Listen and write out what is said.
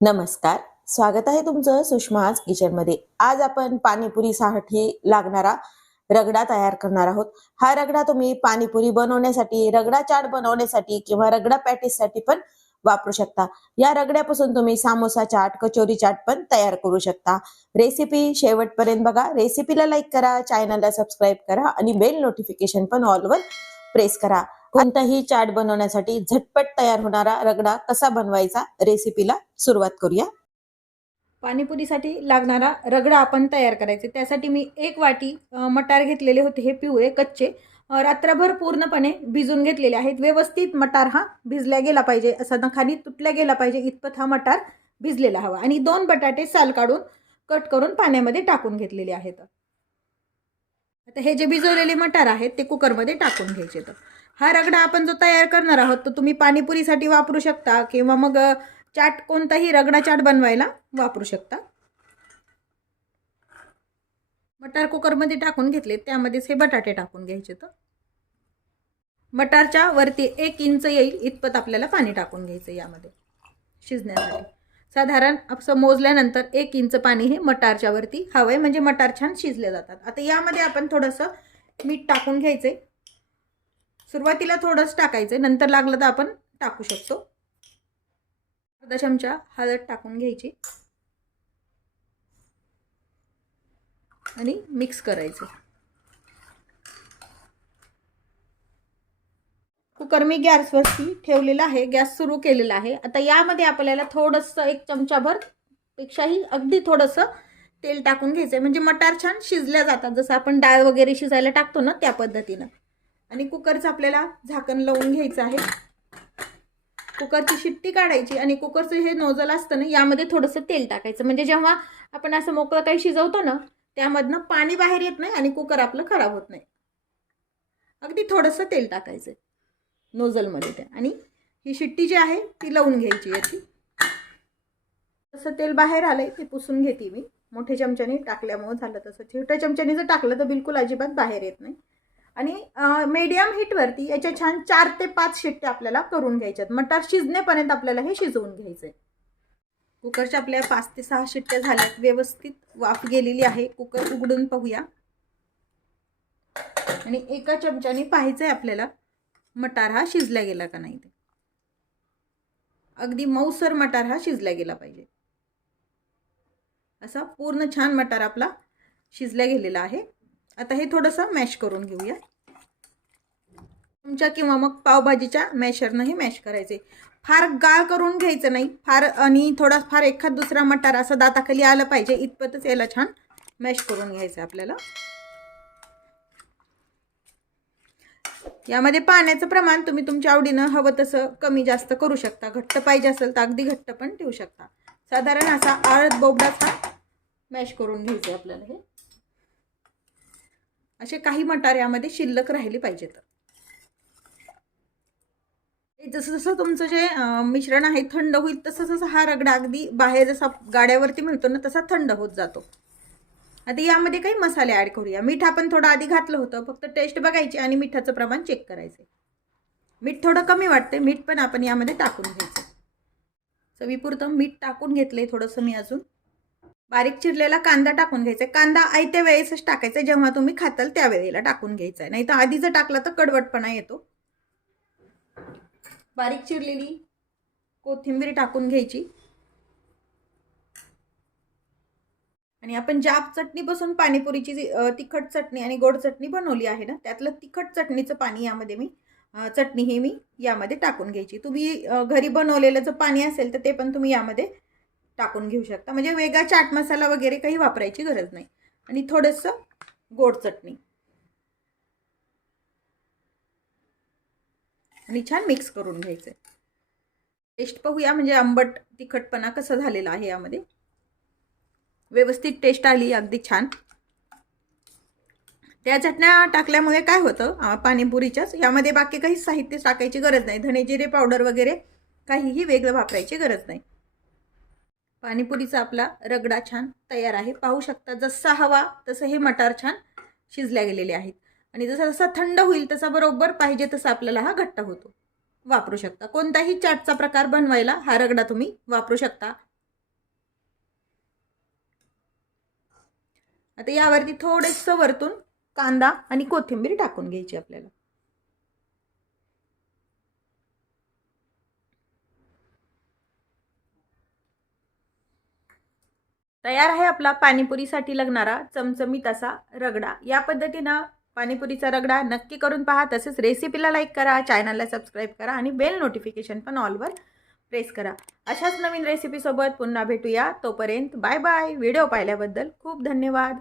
नमस्कार, स्वागत आहे तुमचं सुषमाज किचनमध्ये। आज आपण पाणीपुरीसाठी लागणारा रगडा तयार करणार आहोत। हा रगडा तुम्ही पाणीपुरी बनवण्यासाठी, रगडा चाट बनवण्यासाठी किंवा रगडा पॅटीससाठी पण वापरू शकता। या रगड्यापासून तुम्ही समोसा चाट, कचोरी चाट पण तयार करू शकता। रेसिपी शेवटपर्यंत बघा। रेसिपीला लाईक करा, चॅनलला सबस्क्राईब करा आणि बेल नोटिफिकेशन पण ऑलवर प्रेस करा। कोणताही चाट बनवण्यासाठी झटपट तयार होणारा रगडा कसा बनवायचा रेसिपीला सुरुवात करूया। पाणीपुरीसाठी लागणारा रगडा आपण तयार करायचे। त्यासाठी मी 1 वाटी मटार घेतलेले होते, हे पिवळे कच्चे रात्रभर पूर्णपणे भिजून घेतलेले आहेत। व्यवस्थित मटार हा भिजला गेला पाहिजे, असा नखानी तुटला गेला पाहिजे इतपत हा मटार भिजलेला हवा। आणि 2 बटाटे साल काढून कट करून पाण्यामध्ये टाकून घेतलेले आहेत। आता हे जे भिजवलेले मटार आहेत ते कुकरमध्ये टाकून घ्यायचे। तर हा रगडा आपण जो तयार करणार आहोत तो तुम्ही पाणीपुरीसाठी वापरू शकता किंवा मग चाट, कोणताही रगडा चाट बनवायला वापरू शकता। मटार कुकरमध्ये टाकून घेतले, त्यामध्येच हे बटाटे टाकून घ्यायचे। तर मटारच्या वरती 1 इंच येईल इतपत आपल्याला पाणी टाकून घ्यायचं यामध्ये शिजण्यासाठी। साधारण असं मोजल्यानंतर 1 इंच पाणी हे मटारच्या वरती हवंय, म्हणजे मटार छान शिजले जातात। आता यामध्ये आपण थोडंसं मीठ टाकून घ्यायचे। सुरुवातीला थोडंच टाकायचं, नंतर लागलं तर आपण टाकू शकतो। अर्धा चमचा हळद टाकून घ्यायची आणि मिक्स करायचं। कुकर मी गॅसवरती ठेवलेला आहे, गॅस सुरू केलेला आहे। आता यामध्ये आपल्याला थोडंसं 1 चमचाभर पेक्षाही अगदी थोडंसं तेल टाकून घ्यायचं, म्हणजे मटार छान शिजल्या जातात, जसं आपण डाळ वगैरे शिजायला टाकतो ना त्या पद्धतीनं। आणि कुकरचं आपल्याला झाकण लावून घ्यायचं आहे। कुकरची शिट्टी काढायची आणि कुकरचं हे नोझल असतं ना, यामध्ये थोडंसं तेल टाकायचं, म्हणजे जेव्हा आपण असं मोकळं काही शिजवतो ना त्यामधनं पाणी बाहेर येत नाही आणि कुकर आपलं खराब होत नाही। अगदी थोडंसं तेल टाकायचं नोझलमध्ये त्या, आणि ही शिट्टी जी आहे ती लावून घ्यायची याची। तसं तेल बाहेर आलंय ते पुसून घेते मी, मोठ्या चमच्याने टाकल्यामुळे झालं तसं। छोट्या चमच्याने जर टाकलं तर बिलकुल अजिबात बाहेर येत नाही। आणि मीडियम हीटवरती याच्या छान 4 ते 5 शिट्ट्या आपल्याला करून घ्यायच्यात। मटार शिजण्यापर्यंत आपल्याला हे शिजवून घ्यायचंय। कुकरच्या आपल्या 5 ते 6 शिट्ट्या झाल्यात, व्यवस्थित वाफ गेलेली आहे। कुकर उघडून पाहूया आणि एका चमच्याने पाहायचंय आपल्याला मटार हा शिजला गेला का नाही। ते अगदी मऊसर मटार हा शिजला गेला पाहिजे। असा पूर्ण छान मटार आपला शिजला गेलेला आहे। आता हे थोडंसं मॅश करून घेऊया। तुमच्या किंवा मग पावभाजीच्या मॅशरनं हे मॅश करायचे। फार गाळ करून घ्यायचं नाही फार, आणि फार एखाद दुसरा मटार असं दाताखाली आलं पाहिजे इतपतच याला छान मॅश करून घ्यायचं आपल्याला। यामध्ये पाण्याचं प्रमाण तुम्ही तुमच्या आवडीनं हवं तसं कमी जास्त करू शकता। घट्ट पाहिजे असेल तर अगदी घट्ट पण ठेवू शकता। साधारण असा आळत बोबडाचा मॅश करून घ्यायचं आपल्याला। हे असे काही मटार यामध्ये शिल्लक राहिले पाहिजेत। जसं जसं तुमचं जे मिश्रण आहे थंड होईल तसं तसं हा रगडा अगदी बाहेर जसा गाड्यावरती मिळतो ना तसा थंड होत जातो। आता यामध्ये काही मसाले ॲड करूया। मीठ आपण थोडं आधी घातलं होतं, फक्त टेस्ट बघायची आणि मिठाचं प्रमाण चेक करायचं। मीठ थोडं कमी वाटते, मीठ पण आपण यामध्ये टाकून घ्यायचं। चवीपुरतं मीठ टाकून घेतलंय थोडंसं मी अजून। बारीक चिरलेला कांदा टाकून घ्यायचा। कांदा आयत्या वेळेसच टाकायचा, जेव्हा तुम्ही खाताल त्यावेळेला टाकून घ्यायचा, नाही तर आधी जर टाकला तर कडवटपणा येतो। बारीक चिरलेली कोथिंबीर टाकून घ्यायची। आणि आपण ज्या चटणीपासून पाणीपुरीची तिखट चटणी आणि गोड चटणी बनवली आहे ना, त्यातलं तिखट चटणीचं पाणी यामध्ये मी चटणी ही मी यामध्ये टाकून घ्यायची। तुम्ही घरी बनवलेलं जर पाणी असेल तर ते पण तुम्ही यामध्ये टाकून घेऊ शकता, म्हणजे वेगळा चाट मसाला वगैरे काही वापरायची गरज नाही। आणि थोडंसं गोड चटणी आणि छान मिक्स करून घ्यायचं। टेस्ट पाहूया, म्हणजे आंबट तिखटपणा कसा झालेला आहे यामध्ये। व्यवस्थित टेस्ट आली अगदी छान। त्या चटण्या टाकल्यामुळे काय होतं, पाणीपुरीच्याच यामध्ये बाकी काही साहित्य टाकायची गरज नाही। धने जिरे पावडर वगैरे काहीही वेगळं वापरायची गरज नाही। पाणीपुरीचा आपला रगडा छान तयार आहे। पाहू शकता जसा हवा तसं हे मटार छान शिजल्या गेलेले आहेत। आणि जसा जसा थंड होईल तसा बरोबर पाहिजे तसा आपल्याला हा घट्ट होतो। वापरू शकता कोणताही चाटचा प्रकार बनवायला हा रगडा तुम्ही वापरू शकता। आता यावरती थोडंसं वरतून कांदा आणि कोथिंबीर टाकून घ्यायची आपल्याला. तयार आहे आपला पाणीपुरीसाठी लागणारा चमचमीत असा रगडा. या पद्धतीनं पाणीपुरीचा रगडा नक्की करून पहा. तसेच रेसिपीला लाईक करा, चॅनलला सबस्क्राईब करा आणि बेल नोटिफिकेशन पण ऑलवर प्रेस करा. अशाच नवीन रेसिपीसोबत पुन्हा भेटूया. तोपर्यंत बाय बाय. व्हिडिओ पाहिल्याबद्दल खूप धन्यवाद.